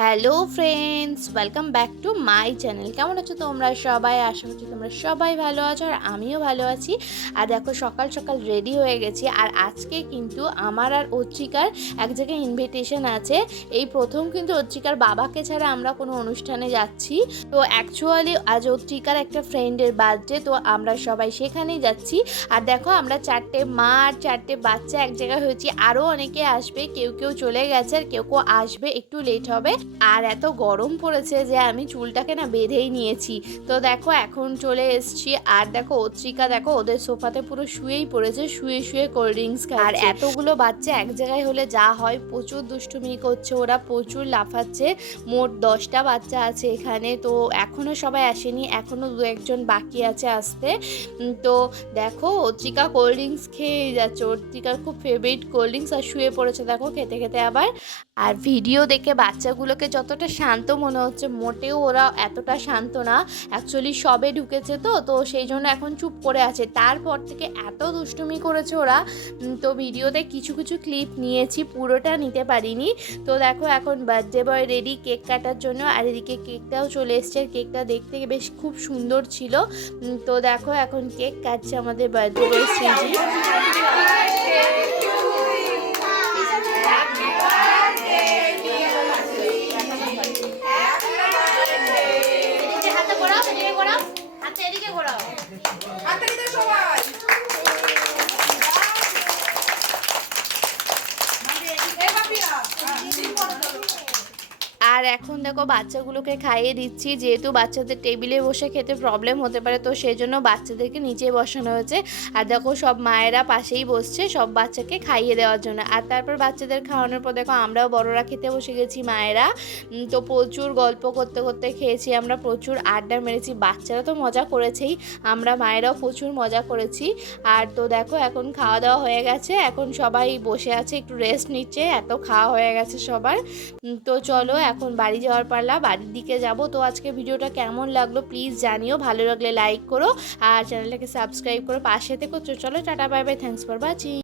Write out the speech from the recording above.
Hello friends welcome back to my channel কেমন আছো তোমরা সবাই? আশা করছি তোমরা সবাই ভালো আছো আর আমিও ভালো আছি। আর দেখো, সকাল সকাল রেডি হয়ে গেছি। আর আজকে কিন্তু আমার আর অর্চিকার এক জায়গায় ইনভিটেশন আছে। এই প্রথম কিন্তু অর্চিকার বাবাকে ছাড়া আমরা কোনো অনুষ্ঠানে যাচ্ছি। তো অ্যাকচুয়ালি আজ অর্চিকার একটা ফ্রেন্ডের বার্থডে তো আমরা সবাই সেখানেই যাচ্ছি। আর দেখো, আমরা চারটে মা আর চারটে বাচ্চা এক জায়গায় হয়েছি। আরও অনেকে আসবে, কেউ কেউ চলে গেছে আর কেউ কেউ আসবে। একটু লেট হবে। আর এত গরম পড়েছে যে আমি চুলটাকে না বেঁধেই নিয়েছি। তো দেখো, এখন চলে এসছি। আর দেখো, অত্রিকা, দেখো, ওদের সোফাতে পুরো শুয়েই পড়েছে, শুয়ে শুয়ে কোল্ড ড্রিঙ্কস খায় আর এতগুলো বাচ্চা এক জায়গায় হলে যা হয়, প্রচুর দুষ্টুমি করছে, ওরা প্রচুর লাফাচ্ছে। মোট দশটা বাচ্চা আছে এখানে। তো এখনও সবাই আসেনি এখনও দু একজন বাকি আছে আসতে। তো দেখো, অত্রিকা কোল্ড ড্রিঙ্কস খেয়েই যাচ্ছে। অত্রিকার খুব ফেভারিট কোল্ড ড্রিঙ্কস আর শুয়ে পড়েছে, দেখো, খেতে খেতে আবার। আর ভিডিও দেখে বাচ্চাগুলোকে যতটা শান্ত মনে হচ্ছে, মোটেও ওরা এতটা শান্ত না। অ্যাকচুয়ালি সবে ঢুকেছে তো তো সেই জন্য এখন চুপ করে আছে। তারপর থেকে এত দুষ্টুমি করেছে ওরা। তো ভিডিওতে কিছু কিছু ক্লিপ নিয়েছি, পুরোটা নিতে পারিনি। তো দেখো এখন বার্থডে বয় রেডি কেক কাটার জন্য, আর এদিকে কেকটাও চলে এসছে। আর কেকটা দেখতে বেশ খুব সুন্দর ছিল। তো দেখো এখন কেক কাটছে আমাদের বার্থডে বয় সৃজি এদিকে ঘোরাও হাততালি দাও সবাই এই বাপিরা আর এখন দেখো বাচ্চাগুলোকে খাইয়ে দিচ্ছি, যেহেতু বাচ্চাদের টেবিলে বসে খেতে প্রবলেম হতে পারে, তো সেই জন্য বাচ্চাদেরকে নিচে বসানো হয়েছে। আর দেখো সব মায়েরা পাশেই বসছে সব বাচ্চাকে খাইয়ে দেওয়ার জন্য। আর তারপর বাচ্চাদের খাওয়ানোর পর দেখো আমরাও বড়রা খেতে বসে গেছি মায়েরা। তো প্রচুর গল্প করতে করতে খেয়েছি আমরা, প্রচুর আড্ডা মেরেছি, বাচ্চারা তো মজা করেছেই, আমরা মায়েরাও প্রচুর মজা করেছি। আর তো দেখো এখন খাওয়া দাওয়া হয়ে গেছে, এখন সবাই বসে আছে, একটু রেস্ট নিচ্ছে, এত খাওয়া হয়ে গেছে সবার। তো চলো এখন বাড়ি যাওয়ার পারলা বাড়ির দিকে যাব। তো আজকে ভিডিওটা কেমন লাগল প্লিজ জানিও, ভালো লাগলে লাইক করো আর চ্যানেলটাকে সাবস্ক্রাইব করো, পাশে থেকে। চলো, tata bye bye thanks for watching